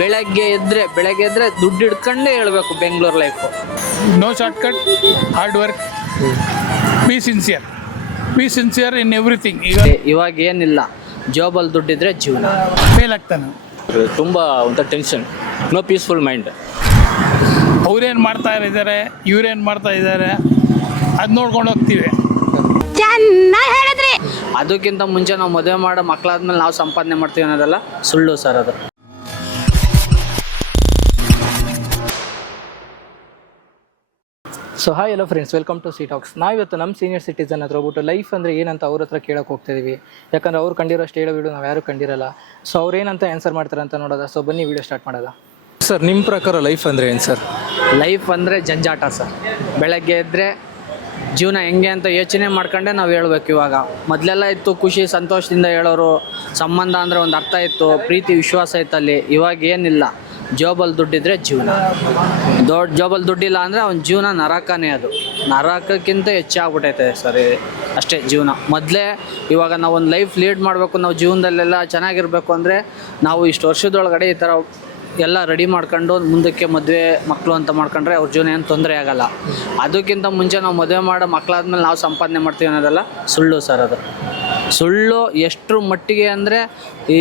ಬೆಳಗ್ಗೆ ಎದ್ರೆ ದುಡ್ಡು ಹಿಡ್ಕೊಂಡೇ ಹೇಳ್ಬೇಕು Bengaluru life. No shortcut, hard work, be sincere in everything. ಈಗ ಇವಾಗ ಏನಿಲ್ಲ, ಜಾಬಲ್ಲಿ ದುಡ್ಡಿದ್ರೆ ಜೀವನ. ಫೇಲ್ ಆಗ್ತಾನೆ. ತುಂಬ ಒಂಥರ ಟೆನ್ಷನ್, ನೋ ಪೀಸ್ಫುಲ್ ಮೈಂಡ್. ಅವ್ರೇನು ಮಾಡ್ತಾ ಇದ್ದಾರೆ, ಇವ್ರೇನು ಮಾಡ್ತಾ ಇದ್ದಾರೆ, ಅದು ನೋಡ್ಕೊಂಡು ಹೋಗ್ತೀವಿ. ಅದಕ್ಕಿಂತ ಮುಂಚೆ ನಾವು ಮದುವೆ ಮಾಡೋ ಮಕ್ಕಳಾದ್ಮೇಲೆ ನಾವು ಸಂಪಾದನೆ ಮಾಡ್ತೀವಿ ಅನ್ನೋದೆಲ್ಲ ಸುಳ್ಳು ಸರ್. ಅದು so hi, hello friends, welcome to C talks. ನಾವಿವತ್ತು ನಮ್ಮ ಸೀನಿಯರ್ ಸಿಟಿಸನ್ ಹತ್ರ ಹೋಗ್ಬಿಟ್ಟು ಲೈಫ್ ಅಂದರೆ ಏನಂತ ಅವ್ರ ಹತ್ರ ಕೇಳೋಕೆ ಹೋಗ್ತಿದ್ದೀವಿ. ಯಾಕಂದರೆ ಅವ್ರು ಕಂಡಿರೋಷ್ಟು ಹೇಳೋ ವಿಡಿಯೋ ನಾವು ಯಾರು ಕಂಡಿರಲ್ಲ. ಸೊ ಅವ್ರೇನಂತ ಆನ್ಸರ್ ಮಾಡ್ತಾರೆ ಅಂತ ನೋಡೋದ. ಸೊ ಬನ್ನಿ ವಿಡಿಯೋ ಸ್ಟಾರ್ಟ್ ಮಾಡೋದ. ಸರ್, ನಿಮ್ಮ ಪ್ರಕಾರ ಲೈಫ್ ಅಂದರೆ ಏನು ಸರ್? ಲೈಫ್ ಅಂದರೆ ಜಂಜಾಟ ಸರ್. ಬೆಳಗ್ಗೆ ಎದ್ದರೆ ಜೀವನ ಹೆಂಗೆ ಅಂತ ಯೋಚನೆ ಮಾಡ್ಕೊಂಡೆ ನಾವು ಹೇಳ್ಬೇಕು. ಇವಾಗ ಮೊದಲೆಲ್ಲ ಇತ್ತು ಖುಷಿ ಸಂತೋಷದಿಂದ ಹೇಳೋರು, ಸಂಬಂಧ ಅಂದರೆ ಒಂದು ಅರ್ಥ ಇತ್ತು, ಪ್ರೀತಿ ವಿಶ್ವಾಸ ಇತ್ತಲ್ಲಿ. ಇವಾಗ ಏನಿಲ್ಲ, ಜಾಬಲ್ಲಿ ದುಡ್ಡಿದ್ರೆ ಜೀವನ, ಜಾಬಲ್ಲಿ ದುಡ್ಡಿಲ್ಲ ಅಂದರೆ ಅವ್ನ ಜೀವನ ನರಕನೇ. ಅದು ನರಕಕ್ಕಿಂತ ಹೆಚ್ಚಾಗ್ಬಿಟ್ಟೈತೆ ಸರಿ. ಅಷ್ಟೇ ಜೀವನ. ಮೊದಲೇ ಇವಾಗ ನಾವು ಒಂದು ಲೈಫ್ ಲೀಡ್ ಮಾಡಬೇಕು, ನಾವು ಜೀವನದಲ್ಲೆಲ್ಲ ಚೆನ್ನಾಗಿರಬೇಕು ಅಂದರೆ ನಾವು ಇಷ್ಟು ವರ್ಷದೊಳಗಡೆ ಈ ಥರ ಎಲ್ಲ ರೆಡಿ ಮಾಡ್ಕೊಂಡು ಮುಂದಕ್ಕೆ ಮದುವೆ ಮಕ್ಕಳು ಅಂತ ಮಾಡ್ಕೊಂಡ್ರೆ ಅವ್ರ ಜೀವನ ಏನು ತೊಂದರೆ ಆಗೋಲ್ಲ. ಅದಕ್ಕಿಂತ ಮುಂಚೆ ನಾವು ಮದುವೆ ಮಾಡೋ ಮಕ್ಕಳಾದ್ಮೇಲೆ ನಾವು ಸಂಪಾದನೆ ಮಾಡ್ತೀವಿ ಅನ್ನೋದೆಲ್ಲ ಸುಳ್ಳು ಸರ್. ಅದು ಸುಳ್ಳು. ಎಷ್ಟರ ಮಟ್ಟಿಗೆ ಅಂದರೆ ಈ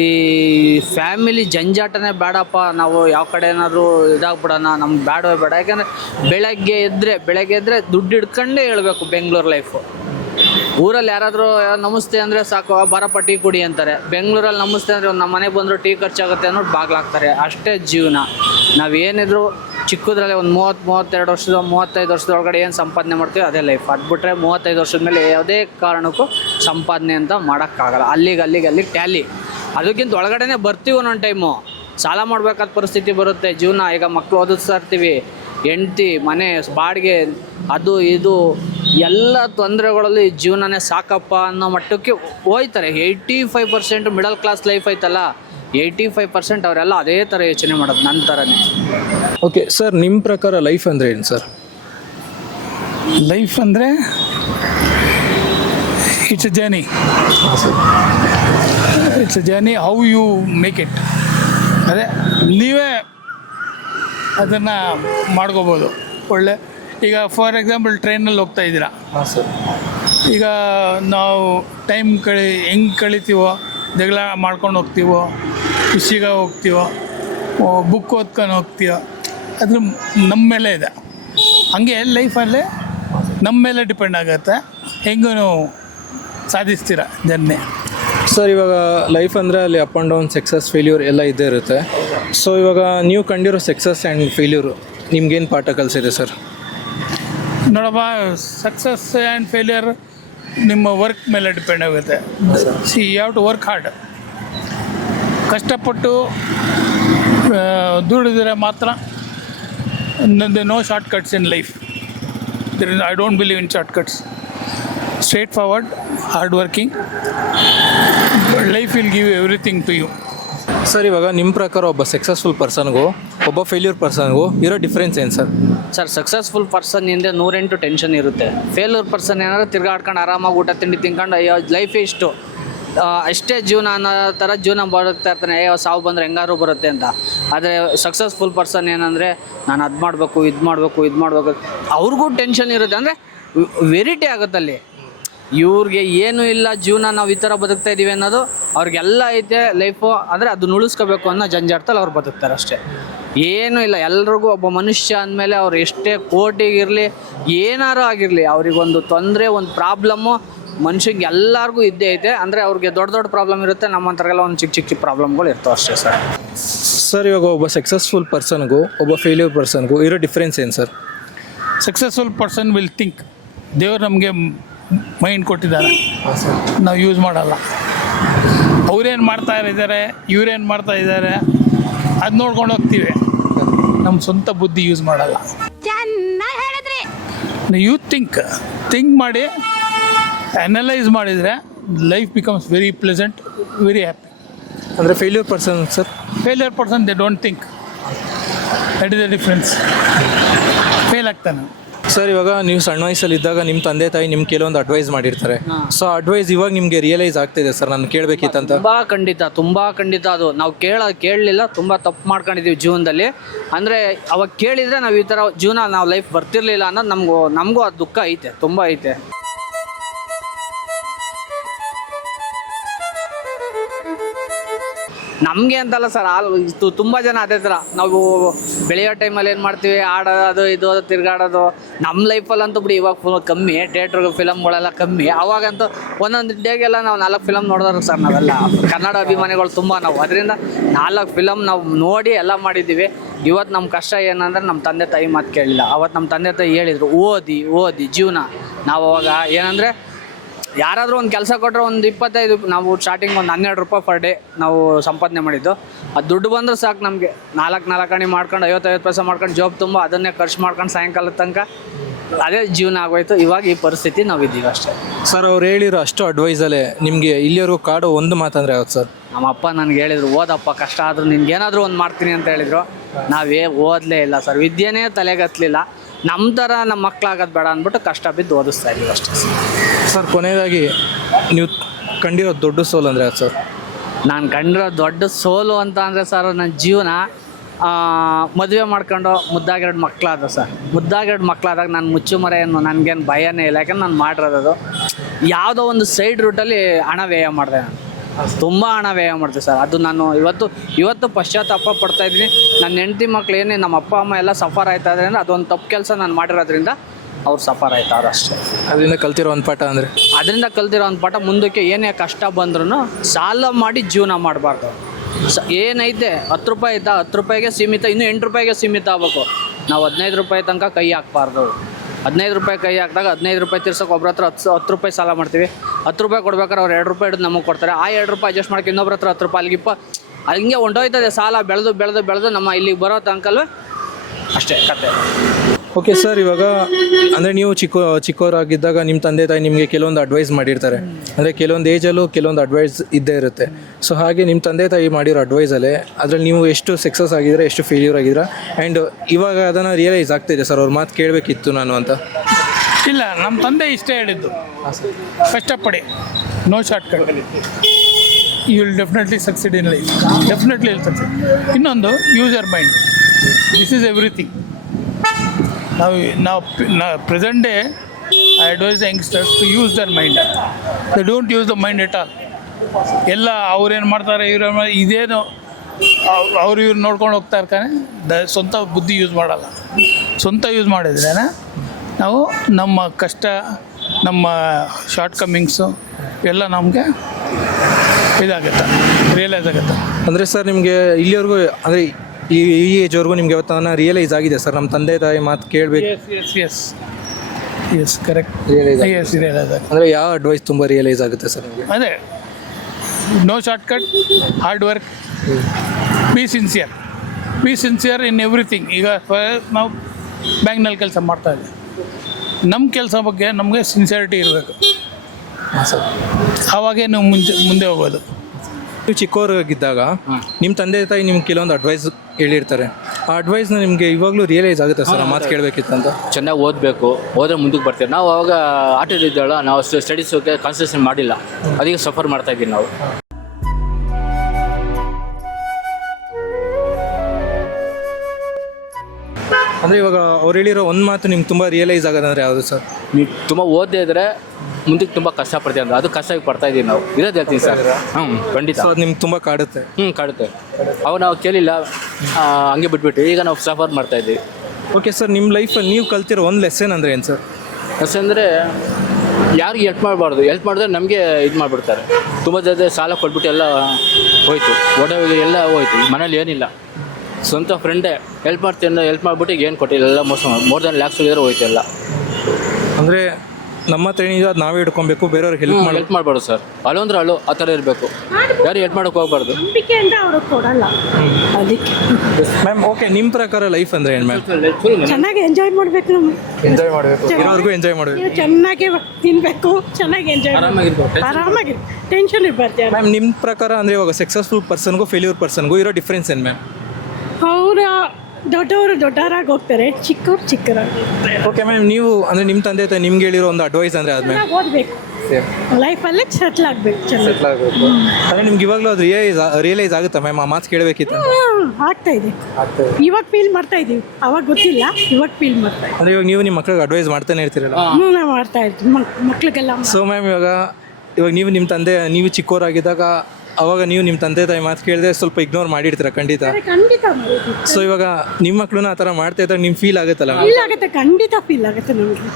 ಫ್ಯಾಮಿಲಿ ಜಂಜಾಟನೇ ಬೇಡಪ್ಪ, ನಾವು ಯಾವ ಕಡೆ ಏನಾದರೂ ಇದಾಗ್ಬಿಡೋಣ, ನಮ್ಗೆ ಬೇಡವೇ ಬೇಡ. ಯಾಕೆಂದರೆ ಬೆಳಗ್ಗೆ ಎದ್ದರೆ ದುಡ್ಡು ಹಿಡ್ಕೊಂಡೇ ಹೇಳ್ಬೇಕು ಬೆಂಗಳೂರು ಲೈಫು. ಊರಲ್ಲಿ ಯಾರಾದರೂ ನಮಸ್ತೆ ಅಂದರೆ ಸಾಕು, ಬರಪ್ಪ ಟೀ ಕುಡಿ ಅಂತಾರೆ. ಬೆಂಗಳೂರಲ್ಲಿ ನಮಸ್ತೆ ಅಂದರೆ ಒಂದು ನಮ್ಮ ಮನೆಗೆ ಬಂದರೂ ಟೀ ಖರ್ಚಾಗುತ್ತೆ ಅನ್ನೋದು ಬಾಗ್ಲಾಗ್ತಾರೆ. ಅಷ್ಟೇ ಜೀವನ. ನಾವೇನಿದ್ರು ಚಿಕ್ಕದ್ರಲ್ಲಿ ಒಂದು 30-32 ವರ್ಷದ 35 ವರ್ಷದೊಳಗಡೆ ಏನು ಸಂಪಾದನೆ ಮಾಡ್ತೀವಿ ಅದೇ ಲೈಫ್. ಅದ್ಬಿಟ್ರೆ 35 ವರ್ಷದ ಮೇಲೆ ಯಾವುದೇ ಕಾರಣಕ್ಕೂ ಸಂಪಾದನೆ ಅಂತ ಮಾಡೋಕ್ಕಾಗಲ್ಲ. ಅಲ್ಲಿಗೆ ಟ್ಯಾಲಿ. ಅದಕ್ಕಿಂತ ಒಳಗಡೆ ಬರ್ತೀವಿ ಒಂದೊಂದು ಟೈಮು. ಸಾಲ ಮಾಡಬೇಕಾದ ಪರಿಸ್ಥಿತಿ ಬರುತ್ತೆ. ಜೀವನ ಈಗ ಮಕ್ಕಳು ಓದಿಸ್ತಾ ಇರ್ತೀವಿ, ಹೆಂಡ್ತಿ, ಮನೆ ಬಾಡಿಗೆ, ಅದು ಇದು ಎಲ್ಲ ತೊಂದರೆಗಳಲ್ಲಿ ಜೀವನನೇ ಸಾಕಪ್ಪ ಅನ್ನೋ ಮಟ್ಟಕ್ಕೆ ಹೋಯ್ತಾರೆ. 85% ಮಿಡಲ್ ಕ್ಲಾಸ್ ಲೈಫ್ ಐತಲ್ಲ, 85% ಅವರೆಲ್ಲ ಅದೇ ಥರ ಯೋಚನೆ ಮಾಡೋದು ನನ್ನ ಥರನೇ. ಓಕೆ ಸರ್, ನಿಮ್ಮ ಪ್ರಕಾರ ಲೈಫ್ ಅಂದರೆ ಏನು ಸರ್? ಲೈಫ್ ಅಂದರೆ it's a journey, how you make it. ಅದೇ ನೀವೇ ಅದನ್ನು ಮಾಡ್ಕೋಬೋದು. ಒಳ್ಳೆ ಈಗ ಫಾರ್ ಎಕ್ಸಾಂಪಲ್ ಟ್ರೈನಲ್ಲಿ ಹೋಗ್ತಾ ಇದ್ದೀರಾ. ಹಾಂ ಸರ್. ಈಗ ನಾವು ಟೈಮ್ ಹೆಂಗೆ ಕಳಿತೀವೋ, ಜಗಳ ಮಾಡ್ಕೊಂಡು ಹೋಗ್ತೀವೋ, ಖುಷಿಗೆ ಹೋಗ್ತೀವೋ, ಬುಕ್ ಓದ್ಕೊಂಡು ಹೋಗ್ತೀವೋ, ಅದು ನಮ್ಮ ಮೇಲೆ ಇದೆ. ಹಂಗೆ ಲೈಫಲ್ಲೇ ನಮ್ಮ ಮೇಲೆ ಡಿಪೆಂಡ್ ಆಗುತ್ತೆ, ಹೆಂಗೂ ಸಾಧಿಸ್ತೀರ ಜರ್ನಿ. ಸರ್, ಇವಾಗ ಲೈಫ್ ಅಂದರೆ ಅಲ್ಲಿ up and down, success, failure ಎಲ್ಲ ಇದ್ದೇ ಇರುತ್ತೆ. ಸೊ ಇವಾಗ ನೀವು ಕಂಡಿರೋ ಸಕ್ಸಸ್ ಆ್ಯಂಡ್ ಫೇಲ್ಯೂರು ನಿಮ್ಗೇನು ಪಾಠ ಕಲಿಸಿದೆ ಸರ್? ನೋಡಪ್ಪ, ಸಕ್ಸಸ್ ಆ್ಯಂಡ್ ಫೇಲ್ಯೂರ್ ನಿಮ್ಮ ವರ್ಕ್ ಮೇಲೆ ಡಿಪೆಂಡ್ ಆಗುತ್ತೆ. So you have to work hard. ಕಷ್ಟಪಟ್ಟು ದುಡಿದ್ರೆ ಮಾತ್ರ. No shortcuts in life. I don't believe in shortcuts. Straightforward, hard working, life will give everything to you. Sir, ಇವಾಗ ನಿಮ್ಮ ಪ್ರಕಾರ ಒಬ್ಬ ಸಕ್ಸಸ್ಫುಲ್ ಪರ್ಸನ್ಗೂ ಒಬ್ಬ ಫೇಲ್ಯೂರ್ ಪರ್ಸನ್ಗೂ ಇರೋ ಡಿಫ್ರೆನ್ಸ್ ಏನು ಸರ್? ಸರ್, ಸಕ್ಸಸ್ಫುಲ್ ಪರ್ಸನ್ ಹಿಂದೆ 108 ಟೆನ್ಷನ್ ಇರುತ್ತೆ. ಫೇಲ್ಯೂರ್ ಪರ್ಸನ್ ಏನಾದ್ರು ತಿರ್ಗಾಡ್ಕೊಂಡು ಆರಾಮಾಗಿ ಊಟ ತಿಂಡಿ ತಿನ್ಕೊಂಡು ಅಯ್ಯೋ ಲೈಫೇ ಇಷ್ಟು, ಅಷ್ಟೇ ಜೀವನ ಅನ್ನೋ ಥರ ಜೀವನ ಬದುಕ್ತಾ ಇರ್ತಾನೆ. ಅಯ್ಯೋ ಸಾವು ಬಂದರೆ ಹೆಂಗಾರು ಬರುತ್ತೆ ಅಂತ. ಆದರೆ ಸಕ್ಸಸ್ಫುಲ್ ಪರ್ಸನ್ ಏನಂದರೆ ನಾನು ಅದು ಮಾಡಬೇಕು, ಇದು ಮಾಡಬೇಕು, ಅವ್ರಿಗೂ ಟೆನ್ಷನ್ ಇರುತ್ತೆ. ಅಂದರೆ ವೆರಿಟಿ ಆಗುತ್ತಲ್ಲಿ. ಇವ್ರಿಗೆ ಏನೂ ಇಲ್ಲ, ಜೀವನ ನಾವು ಈ ಥರ ಬದುಕ್ತಾ ಇದ್ದೀವಿ ಅನ್ನೋದು ಅವ್ರಿಗೆಲ್ಲ ಐತೆ ಲೈಫು. ಅಂದರೆ ಅದನ್ನ ಉಳಿಸ್ಕೋಬೇಕು ಅನ್ನೋ ಜಂಜಾಟದಲ್ಲಿ ಅವ್ರು ಬದುಕ್ತಾರೆ ಅಷ್ಟೇ. ಏನೂ ಇಲ್ಲ. ಎಲ್ರಿಗೂ ಒಬ್ಬ ಮನುಷ್ಯ ಅಂದಮೇಲೆ ಅವ್ರು ಎಷ್ಟೇ ಕೋಟಿಗಿರಲಿ, ಏನಾರು ಆಗಿರಲಿ, ಅವ್ರಿಗೊಂದು ತೊಂದರೆ, ಒಂದು ಪ್ರಾಬ್ಲಮ್ಮು ಮನುಷ್ಯಂಗೆ ಎಲ್ಲರಿಗೂ ಇದ್ದೇ ಐತೆ. ಅಂದರೆ ಅವ್ರಿಗೆ ದೊಡ್ಡ ಪ್ರಾಬ್ಲಮ್ ಇರುತ್ತೆ, ನಮ್ಮಂಥವ್ರಿಗೆಲ್ಲ ಒಂದು ಚಿಕ್ಕ ಪ್ರಾಬ್ಲಮ್ಗಳು ಇರ್ತವೆ ಅಷ್ಟೇ ಸರ್. ಸರ್, ಇವಾಗ ಒಬ್ಬ ಸಕ್ಸಸ್ಫುಲ್ ಪರ್ಸನ್ಗೂ ಒಬ್ಬ ಫೇಲ್ಯೂರ್ ಪರ್ಸನ್ಗೂ ಇರೋ ಡಿಫ್ರೆನ್ಸ್ ಏನು sir? Successful person will think. ದೇವರು ನಮಗೆ ಮೈಂಡ್ ಕೊಟ್ಟಿದ್ದಾರೆ, ನಾವು ಯೂಸ್ ಮಾಡಲ್ಲ. ಅವ್ರೇನು ಮಾಡ್ತಾ ಇದ್ದಾರೆ, ಇವ್ರೇನು ಮಾಡ್ತಾ ಇದ್ದಾರೆ, ಅದು ನೋಡ್ಕೊಂಡು ಹೋಗ್ತೀವಿ. ನಮ್ಮ ಸ್ವಂತ ಬುದ್ಧಿ ಯೂಸ್ ಮಾಡಲ್ಲ. ಯು ಥಿಂಕ್ ಮಾಡಿ ಅನಲೈಸ್ ಮಾಡಿದರೆ life becomes very pleasant, very happy. ಅಂದರೆ failure person sir? Failure person they don't think. That is the difference. Fail ಆಗ್ತಾನೆ. ಸರ್ ಇವಾಗ ನೀವು ಸಣ್ಣ ವಯಸ್ಸಲ್ಲಿ ಇದ್ದಾಗ ನಿಮ್ಮ ತಂದೆ ತಾಯಿ ನಿಮ್ಗೆ ಕೆಲವೊಂದು ಅಡ್ವೈಸ್ ಮಾಡಿರ್ತಾರೆ. ಸೊ ಅಡ್ವೈಸ್ ಇವಾಗ ನಿಮಗೆ ರಿಯಲೈಸ್ ಆಗ್ತಿದೆ ಸರ್ ನಾನು ಕೇಳಬೇಕಿತ್ತಂತ. ತುಂಬಾ ಖಂಡಿತ ಅದು ನಾವು ಕೇಳಲಿಲ್ಲ, ತುಂಬಾ ತಪ್ಪು ಮಾಡ್ಕೊಂಡಿದ್ದೀವಿ ಜೀವನದಲ್ಲಿ. ಅಂದರೆ ಅವಾಗ ಕೇಳಿದರೆ ನಾವು ಈ ಥರ ಜೀವನ ನಾವು ಲೈಫ್ ಬರ್ತಿರ್ಲಿಲ್ಲ ಅನ್ನೋದು ನಮಗೂ ಆ ದುಃಖ ಐತೆ, ತುಂಬ ಐತೆ. ನಮಗೆ ಅಂತಲ್ಲ ಸರ್, ತುಂಬ ಜನ ಅದೇ ಥರ. ನಾವು ಬೆಳೆಯೋ ಟೈಮಲ್ಲಿ ಏನು ಮಾಡ್ತೀವಿ, ಆಡೋದು ಇದು ತಿರ್ಗಾಡೋದು. ನಮ್ಮ ಲೈಫಲ್ಲಂತೂ ಬಿಡಿ ಇವಾಗ ಫುಲ್ ಕಮ್ಮಿ, ಥಿಯೇಟ್ರಿಗೆ ಫಿಲಮ್ಗಳೆಲ್ಲ ಕಮ್ಮಿ. ಅವಾಗಂತೂ ಒಂದೊಂದು ಡೇಗೆಲ್ಲ ನಾವು 4 ಫಿಲಮ್ ನೋಡಿದ್ರು ಸರ್ ನಾವೆಲ್ಲ. ಕನ್ನಡ ಅಭಿಮಾನಿಗಳು ತುಂಬ ನಾವು, ಅದರಿಂದ 4 ಫಿಲಮ್ ನಾವು ನೋಡಿ ಎಲ್ಲ ಮಾಡಿದ್ದೀವಿ. ಇವತ್ತು ನಮ್ಮ ಕಷ್ಟ ಏನಂದ್ರೆ ನಮ್ಮ ತಂದೆ ತಾಯಿ ಮಾತು ಕೇಳಿಲ್ಲ. ಅವತ್ತು ನಮ್ಮ ತಂದೆ ತಾಯಿ ಹೇಳಿದರು ಓದಿ ಜೀವನ. ನಾವು ಅವಾಗ ಏನಂದರೆ ಯಾರಾದರೂ ಒಂದು ಕೆಲಸ ಕೊಟ್ಟರೆ ಒಂದು 25, ನಾವು ಸ್ಟಾರ್ಟಿಂಗ್ ಒಂದು 12 ರೂಪಾಯಿ ಪರ್ ಡೇ ನಾವು ಸಂಪಾದನೆ ಮಾಡಿದ್ದು. ಅದು ದುಡ್ಡು ಬಂದರೂ ಸಾಕು ನಮಗೆ. 4 ಅಣಿ ಮಾಡ್ಕೊಂಡು 50 ಪೈಸೆ ಮಾಡ್ಕೊಂಡು ಜಾಬ್ ತುಂಬ ಅದನ್ನೇ ಖರ್ಚು ಮಾಡ್ಕೊಂಡು ಸಾಯಂಕಾಲದ ತನಕ ಅದೇ ಜೀವನ ಆಗೋಯ್ತು. ಇವಾಗ ಈ ಪರಿಸ್ಥಿತಿ ನಾವಿದ್ದೀವಿ ಅಷ್ಟೇ. ಸರ್ ಅವ್ರು ಹೇಳಿರೋ ಅಷ್ಟು ಅಡ್ವೈಸಲ್ಲೇ ನಿಮಗೆ ಇಲ್ಲಿವರೆಗೂ ಕಾಡೋ ಒಂದು ಮಾತಂದರೆ ಯಾವ್ದು ಸರ್? ನಮ್ಮ ಅಪ್ಪ ನನಗೆ ಹೇಳಿದ್ರು, ಓದಪ್ಪ ಕಷ್ಟ ಆದರೂ ನಿನ್ಗೇನಾದರೂ ಒಂದು ಮಾಡ್ತೀನಿ ಅಂತ ಹೇಳಿದರು. ನಾವೇ ಓದಲೇ ಇಲ್ಲ ಸರ್, ವಿದ್ಯೆನೇ ತಲೆಗತ್ತಲಿಲ್ಲ. ನಮ್ಮ ಥರ ನಮ್ಮ ಮಕ್ಕಳಾಗೋದು ಬೇಡ ಅಂದ್ಬಿಟ್ಟು ಕಷ್ಟ ಬಿದ್ದು ಓದಿಸ್ತಾ ಇದ್ದೀವಿ ಅಷ್ಟೇ ಸರ್. ಕೊನೆಯದಾಗಿ ನೀವು ಕಂಡಿರೋ ದೊಡ್ಡ ಸೋಲು ಅಂದರೆ ಯಾವ್ದು ಸರ್? ನಾನು ಕಂಡಿರೋ ದೊಡ್ಡ ಸೋಲು ಅಂತ ಅಂದರೆ ಸರ್, ನನ್ನ ಜೀವನ ಮದುವೆ ಮಾಡ್ಕೊಂಡು ಮುದ್ದಾಗೆರಡು ಮಕ್ಕಳಾದ ಸರ್. ಮುದ್ದಾಗೆರಡು ಮಕ್ಕಳಾದಾಗ ನಾನು ಮುಚ್ಚುಮರೆಯನ್ನು ನನಗೇನು ಭಯನೇ ಇಲ್ಲ. ಯಾಕಂದ್ರೆ ನಾನು ಮಾಡಿರೋದು ಯಾವುದೋ ಒಂದು ಸೈಡ್ ರೂಟಲ್ಲಿ ಹಣ ವ್ಯಯ ಮಾಡಿದೆ. ನಾನು ತುಂಬ ಹಣ ವ್ಯಯ ಮಾಡ್ತೀವಿ ಸರ್. ಅದು ನಾನು ಇವತ್ತು ಪಶ್ಚಾತ್ತಾಪ ಪಡ್ತಾಯಿದ್ದೀನಿ. ನನ್ನ ಹೆಂಡತಿ ಮಕ್ಳು ಏನೇ ನಮ್ಮ ಅಪ್ಪ ಅಮ್ಮ ಎಲ್ಲ ಸಫರ್ ಆಯ್ತಾ ಇದ್ದಾರೆ ಅಂದರೆ ಅದೊಂದು ತಪ್ಪು ಕೆಲಸ ನಾನು ಮಾಡಿರೋದ್ರಿಂದ ಅವ್ರು ಸಫರ್ ಆಯ್ತಾವ್ರು ಅಷ್ಟೇ. ಅದರಿಂದ ಕಲ್ತಿರೋ ಒಂದು ಪಾಠ ಅಂದರೆ? ಅದರಿಂದ ಕಲ್ತಿರೋ ಒಂದು ಪಾಠ, ಮುಂದಕ್ಕೆ ಏನೇ ಕಷ್ಟ ಬಂದ್ರೂ ಸಾಲ ಮಾಡಿ ಜೀವನ ಮಾಡಬಾರ್ದು. ಏನೈತೆ 10 ರೂಪಾಯಿ ಐತಾ 10 ರೂಪಾಯಿಗೆ ಸೀಮಿತ, ಇನ್ನೂ 8 ರೂಪಾಯಿಗೆ ಸೀಮಿತ ಆಗಬೇಕು. ನಾವು 15 ರೂಪಾಯಿ ತನಕ ಕೈ ಹಾಕ್ಬಾರ್ದು. 15 ರೂಪಾಯಿ ಕೈ ಹಾಕಿದಾಗ 15 ರೂಪಾಯಿ ತೀರ್ಸೋಕೆ ಒಬ್ಬರ ಹತ್ರ 10 ರೂಪಾಯಿ ಸಾಲ ಮಾಡ್ತೀವಿ. 10 ರೂಪಾಯಿ ಕೊಡ್ಬೇಕಾದ್ರೆ ಅವ್ರು 2 ರೂಪಾಯಿ ಹಿಡಿದು ನಮಗೆ ಕೊಡ್ತಾರೆ. ಆ 2 ರೂಪಾಯಿ ಅಡ್ಜಸ್ಟ್ ಮಾಡೋಕೆ ಇನ್ನೊಬ್ಬರ ಹತ್ರ 10 ರೂಪಾಯಿ ಅಲ್ಲಿಗೆ ಹಂಗೆ ಹೊಂಟೋಯ್ತದೆ. ಸಾಲ ಬೆಳೆದು ನಮ್ಮ ಇಲ್ಲಿಗೆ ಬರೋ ತನಕಲ್ವೇ ಅಷ್ಟೇ ಕತೆ. ಓಕೆ ಸರ್, ಇವಾಗ ಅಂದರೆ ನೀವು ಚಿಕ್ಕವರಾಗಿದ್ದಾಗ ನಿಮ್ಮ ತಂದೆ ತಾಯಿ ನಿಮಗೆ ಕೆಲವೊಂದು ಅಡ್ವೈಸ್ ಮಾಡಿರ್ತಾರೆ. ಅಂದರೆ ಕೆಲವೊಂದು ಏಜಲ್ಲೂ ಕೆಲವೊಂದು ಅಡ್ವೈಸ್ ಇದ್ದೇ ಇರುತ್ತೆ. ಸೊ ಹಾಗೆ ನಿಮ್ಮ ತಂದೆ ತಾಯಿ ಮಾಡಿರೋ ಅಡ್ವೈಸಲ್ಲೇ ಅದರಲ್ಲಿ ನೀವು ಎಷ್ಟು ಸಕ್ಸಸ್ ಆಗಿದ್ದೀರಾ, ಎಷ್ಟು ಫೇಲ್ಯೂರ್ ಆಗಿದ್ದೀರಾ, ಆ್ಯಂಡ್ ಇವಾಗ ಅದನ್ನು ರಿಯಲೈಸ್ ಆಗ್ತಿದೆ ಸರ್ ಅವ್ರ ಮಾತು ಕೇಳಬೇಕಿತ್ತು ನಾನು ಅಂತ? ಇಲ್ಲ, ನಮ್ಮ ತಂದೆ ಇಷ್ಟೇ ಹೇಳಿದ್ದು, ಕಷ್ಟಪಡಿ, no short cut, you will definitely succeed in life, definitely will succeed. ಇನ್ನೊಂದು, use your mind, this is everything. ನಾವು present day I advise youngsters to use their mind. They don't use the mind at all. ಎಲ್ಲ ಅವ್ರೇನು ಮಾಡ್ತಾರೆ, ಇದೇನು ಇವ್ರು ನೋಡ್ಕೊಂಡು ಹೋಗ್ತಾ ಇರ್ತಾನೆ, ಸ್ವಂತ ಬುದ್ಧಿ ಯೂಸ್ ಮಾಡಲ್ಲ. ಸ್ವಂತ ಯೂಸ್ ಮಾಡಿದ್ರೆ ನಾವು ನಮ್ಮ ಕಷ್ಟ, ನಮ್ಮ ಶಾರ್ಟ್ ಕಮ್ಮಿಂಗ್ಸು ಎಲ್ಲ ನಮಗೆ ಇದಾಗುತ್ತೆ, ರಿಯಲೈಸ್ ಆಗುತ್ತೆ. ಅಂದರೆ ಸರ್ ನಿಮಗೆ ಇಲ್ಲಿವರೆಗೂ ಅಂದರೆ ಈ ಏಜ್ವರೆಗೂ ನಿಮ್ಗೆ ಯಾವತ್ತನ ರಿಯಲೈಸ್ ಆಗಿದೆ ಸರ್ ನಮ್ಮ ತಂದೆ ತಾಯಿ ಮಾತು ಕೇಳಬೇಕು? ಎಸ್ ಕರೆಕ್ಟ್, ರಿಯಲೈಸ್ ಆಗುತ್ತೆ. ಅಂದರೆ ಯಾವ ಅಡ್ವೈಸ್ ತುಂಬ ರಿಯಲೈಸ್ ಆಗುತ್ತೆ ಸರ್ ನಿಮಗೆ? ಅದೇ, no short cut, hard work, be sincere in everything. ಈಗ ನಾವು ಬ್ಯಾಂಕ್ನಲ್ಲಿ ಕೆಲಸ ಮಾಡ್ತಾಯಿದ್ವಿ, ನಮ್ಮ ಕೆಲಸ ಬಗ್ಗೆ ನಮಗೆ ಸಿನ್ಸಿಯರಿಟಿ ಇರಬೇಕು. ಆವಾಗೇ ನಾವು ಮುಂದೆ ಹೋಗೋದು. ನೀವು ಚಿಕ್ಕವರಾಗಿದ್ದಾಗ ನಿಮ್ಮ ತಂದೆ ತಾಯಿ ನಿಮ್ಗೆ ಕೆಲವೊಂದು ಅಡ್ವೈಸ್ ಹೇಳಿರ್ತಾರೆ. ಆ ಅಡ್ವೈಸ್ನ ನಿಮಗೆ ಇವಾಗಲೂ ರಿಯಲೈಸ್ ಆಗುತ್ತೆ ಸರ್ ಆ ಮಾತು ಕೇಳಬೇಕಿತ್ತು ಅಂತ? ಚೆನ್ನಾಗಿ ಓದಬೇಕು, ಹೋದ್ರೆ ಮುಂದಕ್ಕೆ ಬರ್ತೀವಿ. ನಾವು ಅವಾಗ ಆಟದಿದ್ದಾಳ, ನಾವು ಸ್ಟಡೀಸೋಕ್ಕೆ ಕಾನ್ಸಂಟ್ರೇಷನ್ ಮಾಡಿಲ್ಲ, ಅದಕ್ಕೆ ಸಫರ್ ಮಾಡ್ತಾ ಇದ್ದೀವಿ ನಾವು. ಅಂದರೆ ಇವಾಗ ಅವ್ರು ಹೇಳಿರೋ ಒಂದು ಮಾತು ನಿಮ್ಗೆ ತುಂಬ ರಿಯಲೈಸ್ ಆಗೋದಂದರೆ ಯಾವುದು ಸರ್? ನೀವು ತುಂಬ ಓದದೇ ಇದ್ದರೆ ಮುಂದಕ್ಕೆ ತುಂಬ ಕಷ್ಟಪಡ್ತೀವಿ ಅಂತ, ಅದು ಕಷ್ಟವಾಗಿ ಪಡ್ತಾ ಇದ್ದೀವಿ ನಾವು. ಇರೋದು ಹೇಳ್ತೀನಿ ಸರ್. ಖಂಡಿತ. ಸೊ ಅದು ನಿಮ್ಗೆ ತುಂಬ ಕಾಡುತ್ತೆ? ಕಾಡುತ್ತೆ. ಅವಾಗ ನಾವು ಕೇಳಿಲ್ಲ, ಹಂಗೆ ಬಿಟ್ಬಿಟ್ಟು ಈಗ ನಾವು ಸಫರ್ ಮಾಡ್ತಾ ಇದ್ದೀವಿ. ಓಕೆ ಸರ್, ನಿಮ್ಮ ಲೈಫಲ್ಲಿ ನೀವು ಕಲ್ತಿರೋ ಒಂದು ಲೆಸನ್ ಅಂದರೆ ಏನು ಸರ್? ಲೆಸನ್ ಅಂದರೆ ಯಾರಿಗೆ ಹೆಲ್ಪ್ ಮಾಡಬಾರ್ದು. ಹೆಲ್ಪ್ ಮಾಡಿದ್ರೆ ನಮಗೆ ಇದು ಮಾಡಿಬಿಡ್ತಾರೆ. ತುಂಬ ಜನ ಸಾಲ ಕೊಟ್ಬಿಟ್ಟು ಎಲ್ಲ ಹೋಯ್ತು, ಒಡವೆ ಎಲ್ಲ ಹೋಯ್ತು, ಮನೇಲಿ ಏನಿಲ್ಲ. ಸ್ವಂತ ಫ್ರೆಂಡೇ ಹೆಲ್ಪ್ ಮಾಡ್ತೀನಿ ಹೆಲ್ಪ್ ಮಾಡಿಬಿಟ್ಟು ಈಗ ಏನು ಕೊಟ್ಟಿಲ್ಲ, ಎಲ್ಲ ಮೋರ್ ದೆನ್ ಲ್ಯಾಕ್ಸ್ ಹೋಗಿದ್ರೆ ಹೋಯ್ತು ಎಲ್ಲ. ಅಂದರೆ ನಮ್ಮ ಹತ್ರ ಏನಿದೆ ಅದು ನಾವೇ ಹಿಡ್ಕೊಬೇಕು, ಬೇರೆಯವ್ರಿಗೆ ಹೆಲ್ಪ್ ಮಾಡಬಾರ್ದು ಸರ್. ಅಲ್ಲೊಂದ್ರೆ ಅಲ್ಲೋ ಆ ಥರ ಇರಬೇಕು, ಯಾರು ಹೆಲ್ಪ್ ಮಾಡೋಕೆ ಹೋಗ್ಬಾರ್ದು. ಅದಕ್ಕೆ ಮ್ಯಾಮ್, ಓಕೆ, ನಿಮ್ಮ ಪ್ರಕಾರ ಲೈಫ್ ಅಂದರೆ ಏನು ಮ್ಯಾಮ್? ಚೆನ್ನಾಗಿ ಎಂಜಾಯ್ ಮಾಡಬೇಕು. ಎಂಜಾಯ್ ಮಾಡಬೇಕು, ಇರೋವರೆಗೂ ಎಂಜಾಯ್ ಮಾಡಬೇಕು, ಚೆನ್ನಾಗಿ ತಿನ್ಬೇಕು, ಚೆನ್ನಾಗಿ ಎಂಜಾಯ್ ಆರಾಮಾಗಿ, ಟೆನ್ಷನ್ ಇರಬಾರ್ದು. ಮ್ಯಾಮ್ ನಿಮ್ಮ ಪ್ರಕಾರ ಅಂದರೆ ಇವಾಗ ಸಕ್ಸಸ್ಫುಲ್ ಪರ್ಸನ್ಗೂ ಫೇಲ್ಯೂರ್ ಪರ್ಸನ್ಗೂ ಇರೋ ಡಿಫ್ರೆನ್ಸ್ ಏನು ಮ್ಯಾಮ್? ಅವರ ದೊಡ್ಡವರು ದೊಡ್ಡವರಾಗಿ ಹೋಗ್ತಾರೆ, ಚಿಕ್ಕವ್ರು ಚಿಕ್ಕವರಾಗಿ ಹೋಗ್ತಾರೆ. ಓಕೆ ಮ್ಯಾಮ್, ನೀವು ಅಂದರೆ ನಿಮ್ಮ ತಂದೆ ತಾಯಿ ನಿಮ್ಗೆ ಹೇಳಿರೋ ಒಂದು ಅಡ್ವೈಸ್ ಅಂದರೆ ಆದ್ಮೇಲೆ ಚೆನ್ನಾಗಿ ಓದಬೇಕು, ಲೈಫಲ್ಲೇ ಸೆಟ್ಲ್ ಆಗಬೇಕು, ಚೆನ್ನಾಗಿ. ಅಂದರೆ ನಿಮ್ಗೆ ಇವಾಗಲೂ ಅದು ರಿಯಲೈಸ್ ಆಗುತ್ತಾ ಮ್ಯಾಮ್? ಆ ಮಾತು ಕೇಳಬೇಕಿತ್ತು ಆಗ್ತಾ ಇದೆ. ಇವಾಗ ಫೀಲ್ ಮಾಡ್ತಾ ಇದೀವಿ, ಅವಾಗ ಗೊತ್ತಿಲ್ಲ, ಇವಾಗ ಫೀಲ್ ಮಾಡ್ತಾ ಇದ್ದೀವಿ. ಅಂದರೆ ಇವಾಗ ನೀವು ನಿಮ್ಮ ಮಕ್ಕಳಿಗೆ ಅಡ್ವೈಸ್ ಮಾಡ್ತಾನೆ ಇರ್ತೀರಲ್ಲ? ನಾವು ಮಾಡ್ತಾ ಇರ್ತೀವಿ ಮಕ್ಳಿಗೆಲ್ಲ. ಸೊ ಮ್ಯಾಮ್, ಇವಾಗ ನೀವು ನಿಮ್ಮ ತಂದೆ, ನೀವು ಚಿಕ್ಕವರಾಗಿದ್ದಾಗ ಅವಾಗ ನೀವು ನಿಮ್ಮ ತಂದೆ ತಾಯಿ ಮಾತು ಕೇಳಿದ್ರೆ ಸ್ವಲ್ಪ ಇಗ್ನೋರ್ ಮಾಡಿರ್ತೀರ ಖಂಡಿತ. ಖಂಡಿತ ಮಾಡಿದ್ವಿ. ಸೊ ಇವಾಗ ನಿಮ್ಮ ಮಕ್ಕಳನ್ನ ಆ ಥರ ಮಾಡ್ತಾ ಇದ್ದಾಗ ನಿಮ್ಗೆ ಫೀಲ್ ಆಗುತ್ತಲ್ಲ? ಫೀಲ್ ಆಗುತ್ತೆ, ಖಂಡಿತ ಫೀಲ್ ಆಗುತ್ತೆ ನಮಗೆ.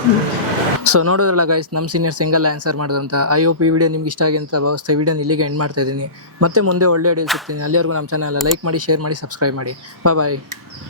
ಸೊ ನೋಡೋದ್ರಲ್ಲ ಗೈಸ್, ನಮ್ಮ ಸೀನಿಯರ್ ಸಿಂಗಲ್ ಆನ್ಸರ್ ಮಾಡಿದಂಥ. ಐ ಹೋಪ್ ಈ ವಿಡಿಯೋ ನಿಮ್ಗೆ ಇಷ್ಟ ಆಗಿ ಅಂತ ಭಾವಿಸ್ತಾ ವಿಡಿಯೋನ ಇಲ್ಲಿಗೆ ಎಂಡ್ ಮಾಡ್ತಾ ಇದ್ದೀನಿ. ಮತ್ತೆ ಮುಂದೆ ಒಳ್ಳೆ ವಿಡಿಯೋ ಸಿಗ್ತೀನಿ. ಅಲ್ಲಿವರೆಗೂ ನಮ್ಮ ಚಾನಲ್ ಲೈಕ್ ಮಾಡಿ, ಶೇರ್ ಮಾಡಿ, ಸಬ್ಸ್ಕ್ರೈಬ್ ಮಾಡಿ. ಬಾಯ್.